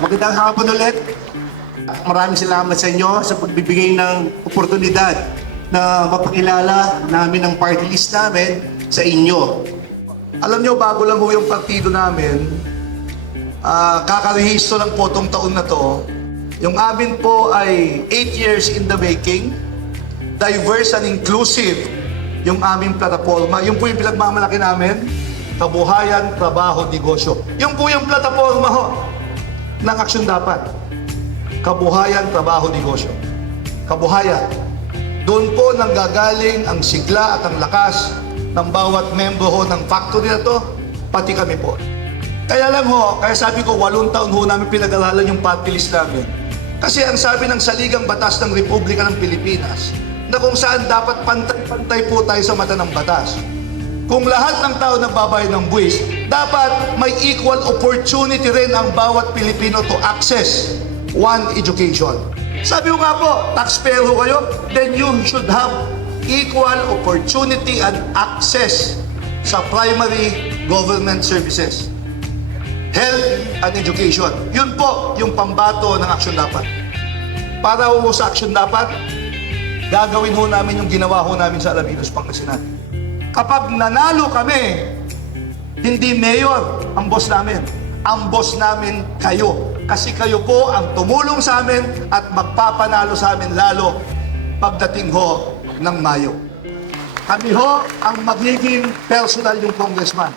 Magandang hapon ulit. Maraming salamat sa inyo sa pagbibigay ng oportunidad na mapakilala namin ang party list namin sa inyo. Alam nyo, bago lang ho yung partido namin, kakarehistro lang po itong taon na to. Yung amin po ay 8 years in the making, diverse and inclusive yung aming plataforma. Yung po yung pinagmamalaki namin, kabuhayan, trabaho, negosyo. Yung po yung plataforma ho ng Aksyon Dapat. Kabuhayan, trabaho, negosyo. Kabuhayan. Doon po nanggagaling ang sigla at ang lakas ng bawat membro ho ng factory na to, pati kami po. Kaya lang ho, kaya sabi ko, 8 taon ho namin pinag-aralan yung party list namin. Kasi ang sabi ng Saligang Batas ng Republika ng Pilipinas, na kung saan dapat pantay-pantay po tayo sa mata ng batas. Kung lahat ng tao nagbabayad ng buwis, dapat may equal opportunity rin ang bawat Pilipino to access one education. Sabi ko nga po, taxpayer ho kayo, then you should have equal opportunity and access sa primary government services. Health and education. Yun po yung pambato ng Aksyon Dapat. Para ho sa Aksyon Dapat, gagawin ho namin yung ginawa ho namin sa Alaminos, Pangasinan. Kapag nanalo kami, hindi mayor ang boss namin. Ang boss namin kayo. Kasi kayo po ang tumulong sa amin at magpapanalo sa amin lalo pagdating ho ng Mayo. Kami ho ang magiging personal yung congressman.